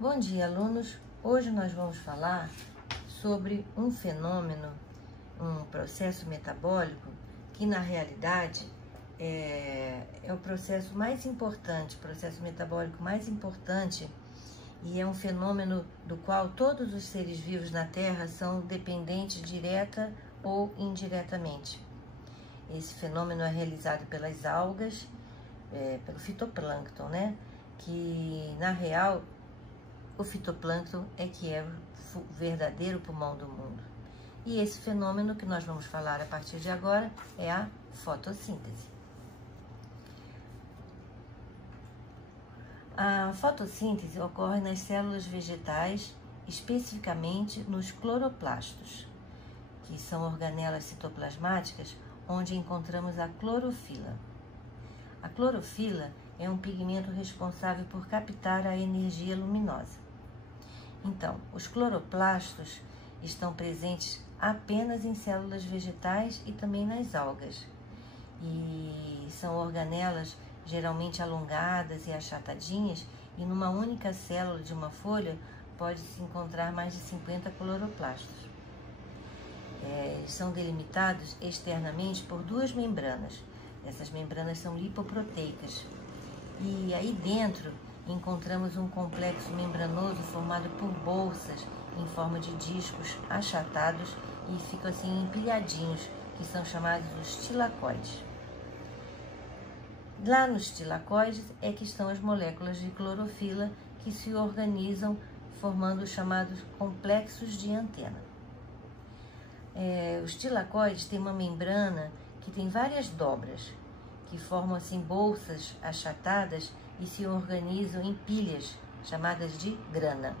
Bom dia, alunos! Hoje nós vamos falar sobre um fenômeno, um processo metabólico que na realidade é o processo mais importante, processo metabólico mais importante, e é um fenômeno do qual todos os seres vivos na Terra são dependentes direta ou indiretamente. Esse fenômeno é realizado pelas algas, pelo fitoplâncton, né? Que na real o fitoplâncton é que é o verdadeiro pulmão do mundo. E esse fenômeno que nós vamos falar a partir de agora é a fotossíntese. A fotossíntese ocorre nas células vegetais, especificamente nos cloroplastos, que são organelas citoplasmáticas onde encontramos a clorofila. A clorofila é um pigmento responsável por captar a energia luminosa. Então, os cloroplastos estão presentes apenas em células vegetais e também nas algas. E são organelas geralmente alongadas e achatadinhas, e numa única célula de uma folha pode-se encontrar mais de 50 cloroplastos. São delimitados externamente por duas membranas. Essas membranas são lipoproteicas. E aí dentro encontramos um complexo membranoso formado por bolsas em forma de discos achatados e ficam assim empilhadinhos, que são chamados os tilacoides. Lá nos tilacoides é que estão as moléculas de clorofila que se organizam formando os chamados complexos de antena. Os tilacoides têm uma membrana que tem várias dobras, que formam assim bolsas achatadas e se organizam em pilhas, chamadas de grana.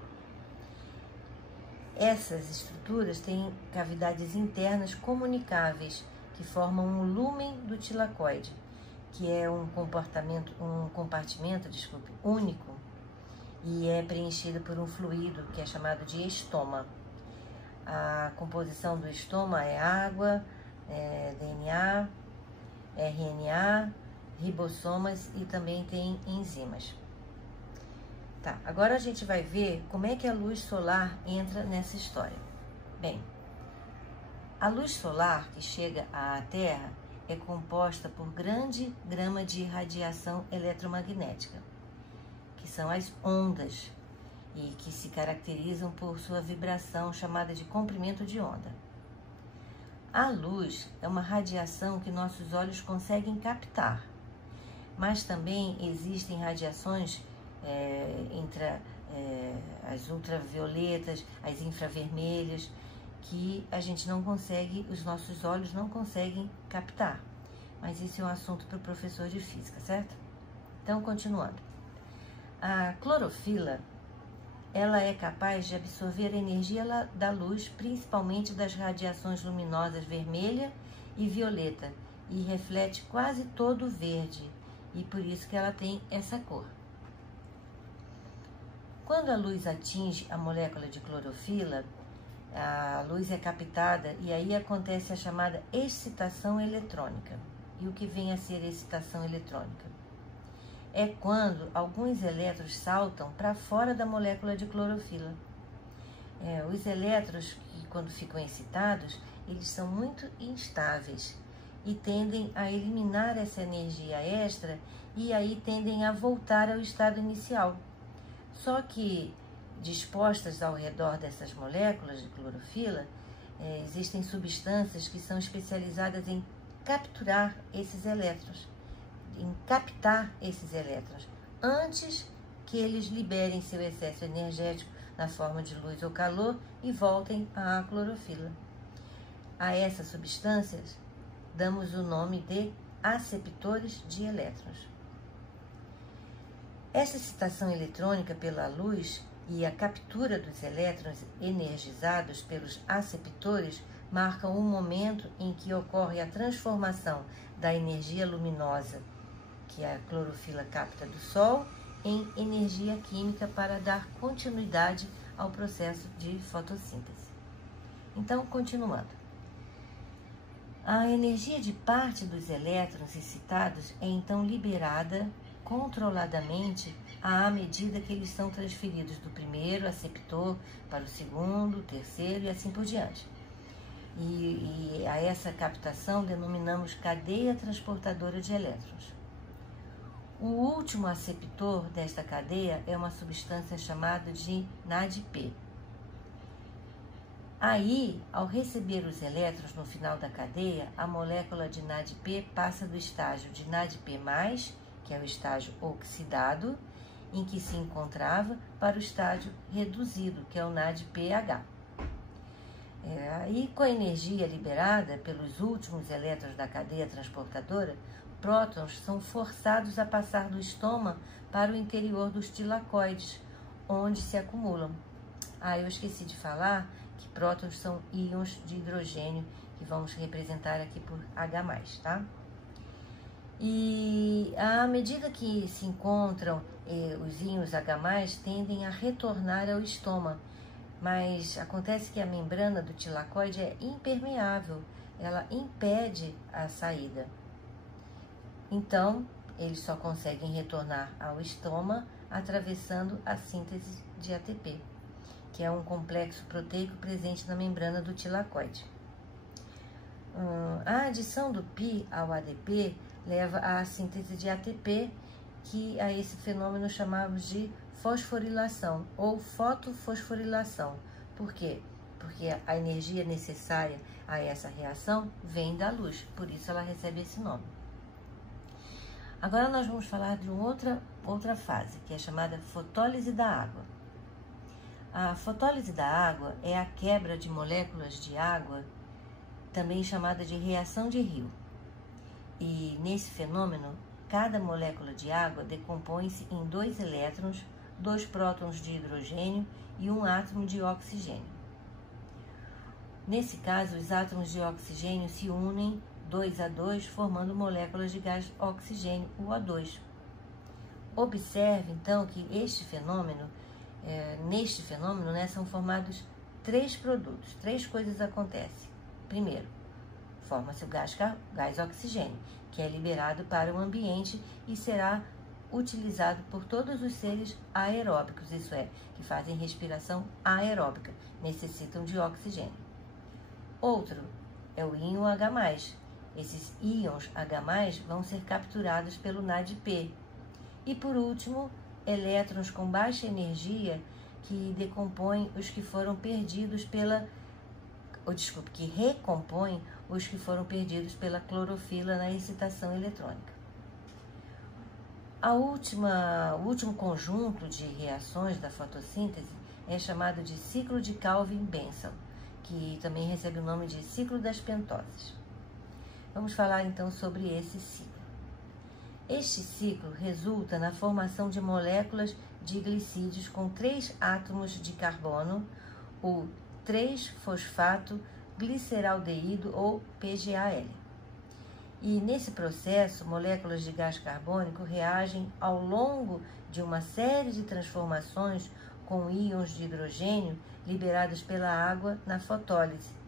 Essas estruturas têm cavidades internas comunicáveis, que formam um lúmen do tilacoide, que é um compartimento único, e é preenchido por um fluido que é chamado de estoma. A composição do estoma é água, DNA, RNA, ribossomas e também tem enzimas. Tá, agora a gente vai ver como é que a luz solar entra nessa história. Bem, a luz solar que chega à Terra é composta por grande gama de radiação eletromagnética, que são as ondas, e que se caracterizam por sua vibração chamada de comprimento de onda. A luz é uma radiação que nossos olhos conseguem captar, mas também existem radiações entre as ultravioletas, as infravermelhas, que a gente não consegue, os nossos olhos não conseguem captar. Mas isso é um assunto para o professor de física, certo? Então, continuando. A clorofila, ela é capaz de absorver a energia da luz, principalmente das radiações luminosas vermelha e violeta, e reflete quase todo o verde, e por isso que ela tem essa cor. Quando a luz atinge a molécula de clorofila, a luz é captada e aí acontece a chamada excitação eletrônica. E o que vem a ser excitação eletrônica? É quando alguns elétrons saltam para fora da molécula de clorofila. Os elétrons, quando ficam excitados, eles são muito instáveis e tendem a eliminar essa energia extra e aí tendem a voltar ao estado inicial. Só que, dispostas ao redor dessas moléculas de clorofila, existem substâncias que são especializadas em capturar esses elétrons, em captar esses elétrons, antes que eles liberem seu excesso energético na forma de luz ou calor e voltem à clorofila. A essas substâncias damos o nome de aceptores de elétrons. Essa excitação eletrônica pela luz e a captura dos elétrons energizados pelos aceptores marcam um momento em que ocorre a transformação da energia luminosa que a clorofila capta do Sol em energia química para dar continuidade ao processo de fotossíntese. Então, continuando. A energia de parte dos elétrons excitados é então liberada controladamente à medida que eles são transferidos do primeiro aceptor para o segundo, terceiro e assim por diante. E a essa captação denominamos cadeia transportadora de elétrons. O último aceptor desta cadeia é uma substância chamada de NADP. Aí, ao receber os elétrons no final da cadeia, a molécula de NADP passa do estágio de NADP+, que é o estágio oxidado, em que se encontrava, para o estágio reduzido, que é o NADPH. Aí, com a energia liberada pelos últimos elétrons da cadeia transportadora, prótons são forçados a passar do estoma para o interior dos tilacoides, onde se acumulam. Eu esqueci de falar que prótons são íons de hidrogênio, que vamos representar aqui por H+, tá? E à medida que se encontram os íons H+, tendem a retornar ao estômago, mas acontece que a membrana do tilacoide é impermeável, ela impede a saída. Então, eles só conseguem retornar ao estômago atravessando a síntese de ATP, que é um complexo proteico presente na membrana do tilacoide. A adição do Pi ao ADP leva à síntese de ATP, que a esse fenômeno chamamos de fosforilação ou fotofosforilação. Por quê? Porque a energia necessária a essa reação vem da luz, por isso ela recebe esse nome. Agora nós vamos falar de outra fase, que é chamada fotólise da água. A fotólise da água é a quebra de moléculas de água, também chamada de reação de Rio. E nesse fenômeno, cada molécula de água decompõe-se em 2 elétrons, 2 prótons de hidrogênio e 1 átomo de oxigênio. Nesse caso, os átomos de oxigênio se unem 2 a 2, formando moléculas de gás oxigênio, o O2. Observe, então, que neste fenômeno, são formados 3 produtos, 3 coisas acontecem. Primeiro, forma-se o gás oxigênio, que é liberado para o ambiente e será utilizado por todos os seres aeróbicos, isso é, que fazem respiração aeróbica, necessitam de oxigênio. Outro é o íon H+. Esses íons H+, vão ser capturados pelo NADP. E por último, elétrons com baixa energia que decompõem os que foram perdidos que recompõem os que foram perdidos pela clorofila na excitação eletrônica. O último conjunto de reações da fotossíntese é chamado de ciclo de Calvin-Bensel, que também recebe o nome de ciclo das pentoses. Vamos falar então sobre esse ciclo. Este ciclo resulta na formação de moléculas de glicídios com 3 átomos de carbono, o 3-fosfato-gliceraldeído ou PGAL. E nesse processo, moléculas de gás carbônico reagem ao longo de uma série de transformações com íons de hidrogênio liberados pela água na fotólise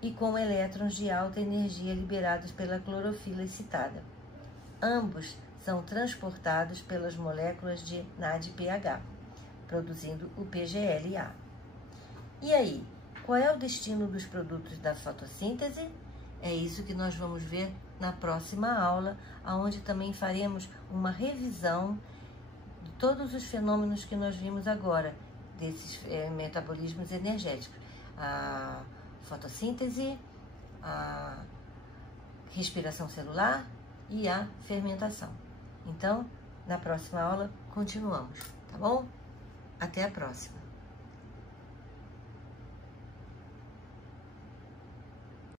e com elétrons de alta energia liberados pela clorofila excitada. Ambos são transportados pelas moléculas de NADPH, produzindo o PGLA. E aí, qual é o destino dos produtos da fotossíntese? É isso que nós vamos ver na próxima aula, onde também faremos uma revisão de todos os fenômenos que nós vimos agora, desses metabolismos energéticos. A fotossíntese, a respiração celular e a fermentação. Então, na próxima aula, continuamos, tá bom? Até a próxima!